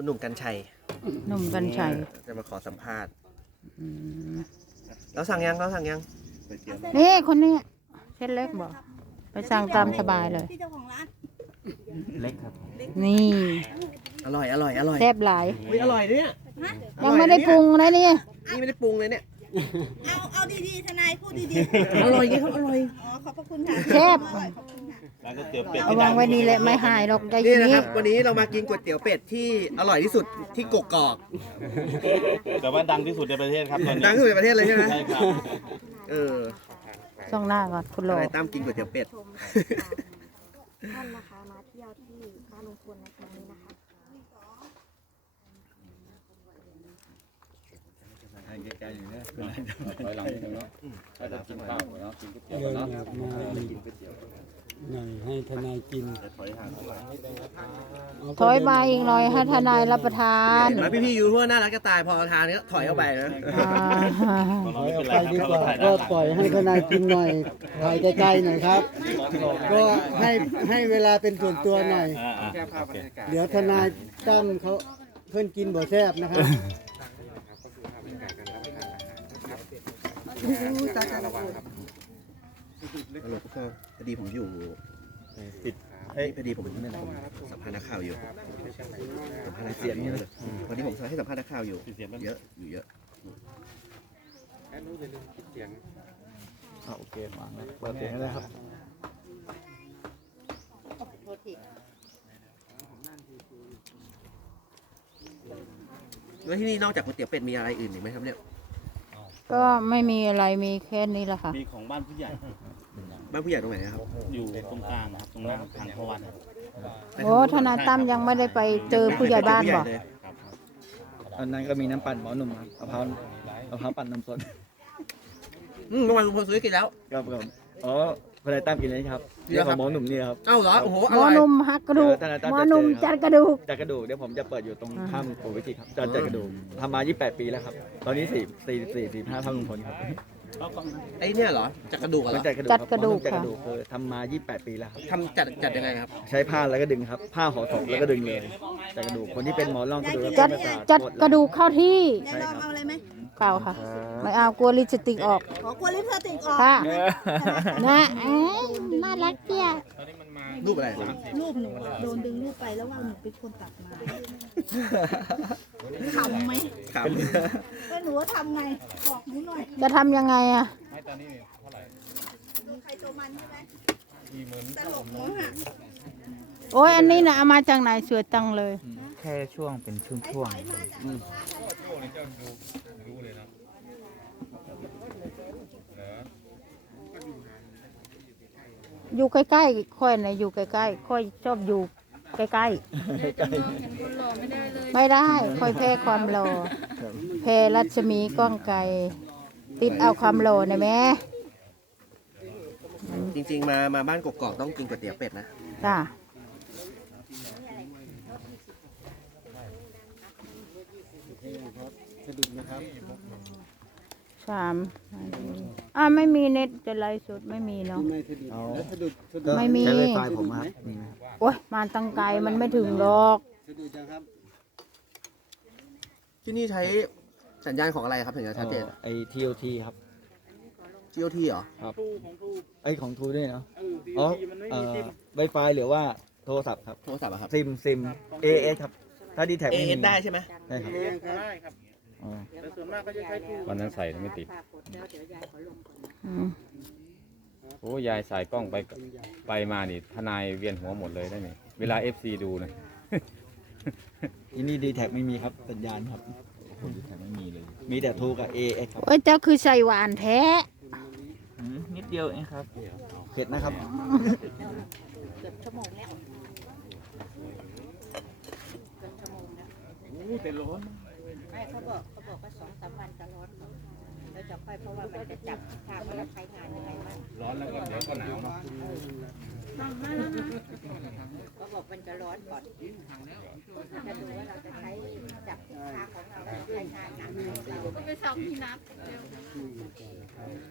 คุณหนุ่มกัญชัยหนุ่มกัญชัยจะมาขอสัมภาษณ์อืมเราสั่งยังเราสั่งยังนี่คนนี้เส้นเล็กบอกไปสั่งตามสบายเลยพี่เจ้าของร้านเล็กครับ นี่ อร่อยอร่อยอร่อยแซ่บหลายอุ๊ยอร่อยเนี่ยยังไม่ได้ปรุงนะนี่นี่ไม่ได้ปรุงเลยเนี่ยเอาเอาดีๆทนายพูดดีอร่อยไงครับอร่อยๆอ๋อขอบพระคุณค่ะแซ่บอ ร่อยขอบคุณค่ะร้านก๋วยเตี๋ยวเป็ดเอาวางไว้นี่แหละไม่หายหรอกใจนี่นะนี้ครับ วันนี้เรามากินก๋วยเตี๋ยวเป็ดที่อร่อยที่สุดที่กกอกแต่ว่าดังที่สุดในประเทศครับตอนนี้ดังที่สุดในประเทศเลยใช่ไหมใช่ครับเออช่องหน้าก่อนคุณโลอะไรตั้มกินก๋วยเตี๋ยวเป็ดท่านนะคะ มาเที่ยวที่บ้านลุงพลในครั้งนี้นะคะใกล้ๆอยู่เนี่ยถอยหลังนิดนึงเนาะถ้าจะกินข้าวเนาะกินก๋วยเตี๋ยวเดินเนาะออกมา หน่อยให้ทนายกินถอยห่างเท่าไหร่ถอยมาอีกหน่อยให้ทนายรับประทานเห็นไหมพี่พี่ๆยูทูบเบอร์น่ารักจะตายพอทานก็ถอยเข้าไปนะอ่าถอยออกไปดีกว่าก็ปล่อยให้ทนายกินหน่อยถ่ายใกล้ๆหน่อยครับ ก็ให้ให้เวลาเป็นส่วนตัวหน่อยอ่าๆโอเคเดี๋ยวทนายตั้มเขาเพื่อนกินบ่แซ่บนะครับ ฮัลโหลทุกคนพอดีผมอยู่ติดเฮ้ยพอดีผมผมสัมภาษณ์นักข่าวอยู่สัมภาษณ์นักเสียงเยอะเลยวันนี้ผมให้สัมภาษณ์นักข่าวอยู่เสียงมันเยอะอยู่เยอะโอเคมาเปิดเสียงเลยครับแล้วที่นี่นอกจากก๋วยเตี๋ยวเป็ดมีอะไรอื่นอีกไหมครับเนี่ย ก็ไม่มีอะไรมีแค่นี้แหละค่ะ มีของบ้านผู้ใหญ่ บ้านผู้ใหญ่ตรงไหนนะครับ อยู่ตรงกลางนะครับตรงหน้าทางพวันครับโอ้ทนายตั้มยังไม่ได้ไปเจอผู้ใหญ่บ้านบอกเลยอันนั้นก็มีน้ำปั่นหมอหนุ่มครับมะพร้าวมะพร้าวปั่นน้ำสดอืมเมื่อวานลุงพลซื้อกินแล้ว ครับผมอ๋อ พนายตั้มกินเลยครับเดี๋เรื่ยอวงคขรัอบงหมอหนุ่มนี่ครับเอ้าเหรอโอ้โหอหมอร่อยหนุ่มหักกระดูกเออทนายตั้มหมอหนุ่มจะเจอครับจัดกระดูก จากกระดูกเดี๋ยวผมจะเปิดอยู่ตรงอ่าถ้ำปู่วิจิตรครับจานจากกระดูกทำมา 28 ปีแล้วครับ ตอนนี้4 4 4 4 5เท่าลุงพลครับไอ้เนี่ยเหรอจากกระดูกเหรเป็อนจากกระดูกจัดกระดูกจัดกค่ะระดูกคือทำมา 28 ปีแล้วครับ ทำจัดจัดยังไงครับ ใช้ผ้าแล้วก็ดึงครับผ้าห่อศพแล้วก็ดึงเลยจากกระดูกคนที่เป็นหมอร่องกระดูกและจัดประสาทจัดกระดูกเข้าที่ยายลองเอาอะไรไหม เปล่าค่ะ ไม่เอากลัวลิปสติกออกขอกลัวลิปสติกออกค่ะนะเอ๊ะน่ารักเจียรูปอะไรรูปหนูโดนดึงรูปไปแล้วว่าหนูเป็นคนตัดมาขำไหมครับแล้วหนูว่าทำไงบอกหนูหน่อยจะทำยังไงอะใครตัวมันใช่ไหมตลกหนูฮะโอ้ยอันนี้นะเอามาจากไหนสวยจังเลยแค่ช่วงเป็นช่วงช่วงอยู่ใกล้ๆค่อยนะอยู่ใกล้ๆค่อยชอบอยู่ใกล้ๆไม่ได้ค่อยแพ้ความรอแพ้รัศมีกล้องไกลติดเอาความรอนะแม่จริง ๆ มามาบ้านกกอกต้องกินก๋วยเตี๋ยวเป็ดนะจ้า สามอ่าไม่มีเน็ตจะไลฟ์สดไม่มีเนาะ ไม่สะดุดแล้วสะดุดสะดุดไม่มี ใช้ไวไฟผมครับมีไหมโอ้ยมาตั้งไกลมันไม่ถึงหรอกสะดุดจังครับที่นี่ใช้สัญญาณของอะไรครับถึงจะชัดเจนเอ่อไอ TOT ครับ GOT เหรอครับไอของทูด้วยเนาะอ๋อเอ่อไวไฟหรือว่าโทรศัพท์ครับ โทรศัพท์อะครับซิมซิม AS ครับ ถ้าดีแท็ไม่มี AS ได้ใช่ไหมได้ครับ อ๋อวันนั้นใส่แล้วไม่ติดอืมโอ้ยายใส่กล้องไปไปมานี่ทนายเวียนหัวหมดเลยได้ไหมเวลา FC ดูนะที่นี่ดีแท็ไม่มีครับสัญญาณครับดีแทไม่มีเลยมีแต่ทูกับ AS ครับโอ้ยเจ้าคือใส่หวานแท้นิดเดียวเองครับ เผ็ดนะครับ ไม่เขาบอกเขาบอกว่าสองสามวันจะร้อนแล้วจะค่อยเพราะว่ามันจะจับทางว่าเราใช้งานยังไงบ้างร้อนแล้วก็เดี๋ยวก็หนาวเนาะเขาบอกมันจะร้อนก่อนจะดูว่าเราจะใช้จับทางของเราใช้งานหนักของเราจะไปสายสามทีทีเลยนะ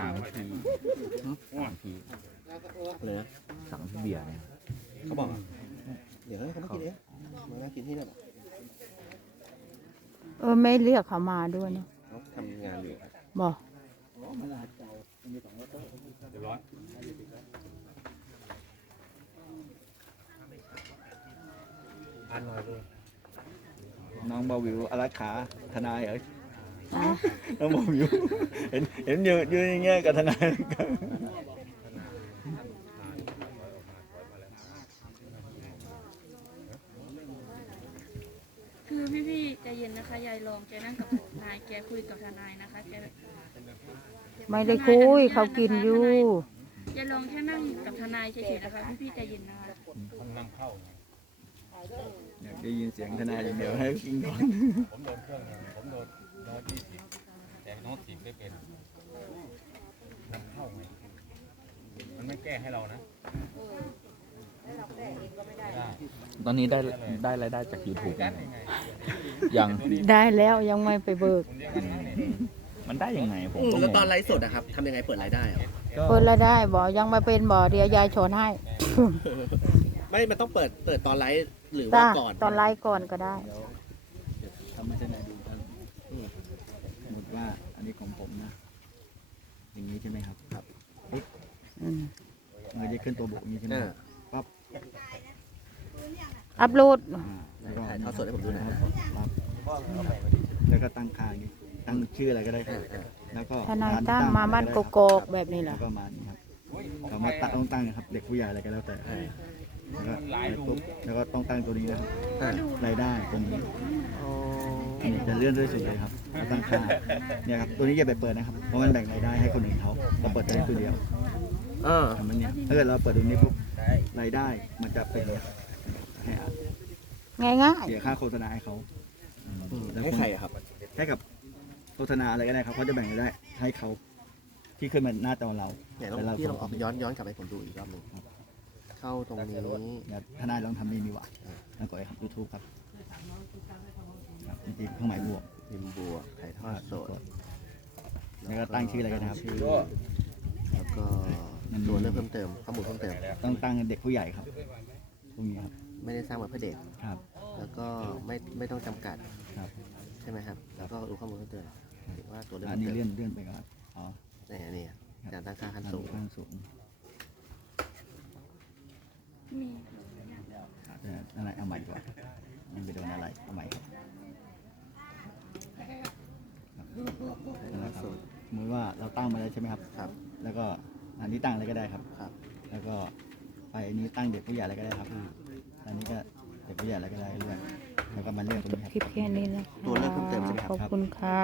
สั่งที่ เบียร์เนี่ยเขาบอกเดี๋ยวเขามากินเองมานั่งกินที่นี่แหละเออไม่เรียกเขามาด้วยเนอะเขาทำงานอยู่บอกน้องบาวิวอารักขาทนายเหรออะน้องบาวิวเห็นเห็นยืนยืนอย่างเงี้ยกับทนาย คือพี่ๆใจ เย็นนะคะ ยายรองแกนั่งกับนายแกคุยกับทนายนะคะแกไม่ได้คุยเขากินอยู่ ยายรองแค่นั่งกับทนายเฉยๆนะคะพี่ๆใจเย็นนะคะอยากได้ยินเสียงทนายอย่างเดียวให้กินก่อน ผมโดนเครื่องหนึ่งผมโดนร้อยยี่สิบแต่น้องถีบไม่เป็นนำเข้าไงมันไม่แก้ให้เรานะไม่ได้ ตอนนี้ได้ได้รายได้จาก YouTube ยังได้แล้วยังไม่ไปเบิก มันได้ยังไงผมอืมก็งแล้วงตอนไลฟ์สดนะครับทำยังไงเปิดรายได้อะก็เปิดแล้วได้บอกยังไม่เป็นบอกเดี๋ยวยายชนให้ไม่มันต้องเปิดเปิดตอนไลฟ์หรือจ้าว่าก่อนตอนไลฟ์ก่อนก็ได้เดี๋ยวทำให้ทนายดูครับสมมติว่าอันนี้ของผมนะ อย่างนี้ใช่ไหมครับ ครับอืมมันจะขึ้นตัวบุกอย่างนี้ใช่ไหมอ่าปั๊บ อัพโหลดอ่าแล้วก็ถ่ายทอดสดให้ผมดูหน่อยนะปั๊บแล้วก็ตั้งค่าอย่างนี้ตั้งชื่ออะไรก็ได้ครับอ่าแล้วก็ทนายร้ตั้งมามัดกกอกแบบนี้แหแล้ละวก็มานี่ครับสามารถตั้งต้องตั้งนะครับ เด็กผู้ใหญ่อะไรก็แล้วแต่แล้วก็ปุ๊บแล้วก็ต้องตั้งตัวนี้นะครับอ่ารายได้ตรงนี้นี่จะเลื่อนด้วยสุดเลยครับแล้วตั้งค่าเนี่ยครับตัวนี้อย่าไปเปิดนะครับเพราะมันแบ่งรายได้ให้คนอื่นเขาเราเปิดได้ตัวเดียวเออทำมันเนี้ยถ้าเกิดเราเปิดตรงนี้ปุ๊บรายได้มันจะเป็นให้อะ ง่ายง่ายเสียค่าโฆษณาให้เขาอืมให้ใครอะครับให้กับโฆษณาอะไรก็ได้ครับเขาจะแบ่งรายได้ให้เขาที่ขึ้นมาหน้าจอเราเนี่ยลองแต่เราพี่ลองออกย้อนย้อนกลับไปผมดูอีกรอบหนึงเข้าตรงนี้เดี๋ยวทนายลองทำนี่ดีกว่าแล้วก็ไอ้ครับยูทูบครับครับจริงๆเครื่องหมายบวกพิมพ์บัวกถ่ายทอดสดแล้วก็ตั้งชื่ออะไรกันนะครับชื่อแล้วก็ตัวเรื่องเพิ่มเติมข้อมูลเพิ่มเติมต้องตั้งเด็กผู้ใหญ่ครับพวกนี้ครับ ไม่ได้สร้างมาเพื่อเด็กครับ แล้วก็ไม่ไม่ต้องจำกัดครับใช่ไหมครับ แล้วก็ดูข้อมูลเพิ่มเติมหรือว่าตัวเรื่องอันเพิ่มนี้เติเลื่อนมเลื่อนไปก่อนอ๋อนี่นี่การตั้งค่าขั้นสูงขั้นสูงมีเอออะไรเอาใหม่ก่อนยังไปโดนอะไรเอาใหม่ครับครับนั่นแหละครับสมมติว่าเราตั้งมาแล้วใช่ไหมครับครับ แล้วก็อันนี้ตั้งอะไรก็ได้ครับครับ แล้วก็ไปอันนี้ตั้งเด็กผู้ใหญ่อะไรก็ได้ครับอันนี้ก็ เด็กผู้ใหญ่อะไรก็ได้เลื่อนแล้วก็มาเลื่อนตรงนี้ครับ คลิปแค่นี้นะตัวเลือกเพิ่มเติมใช่ไหมครับ ขอบคุณค่ะ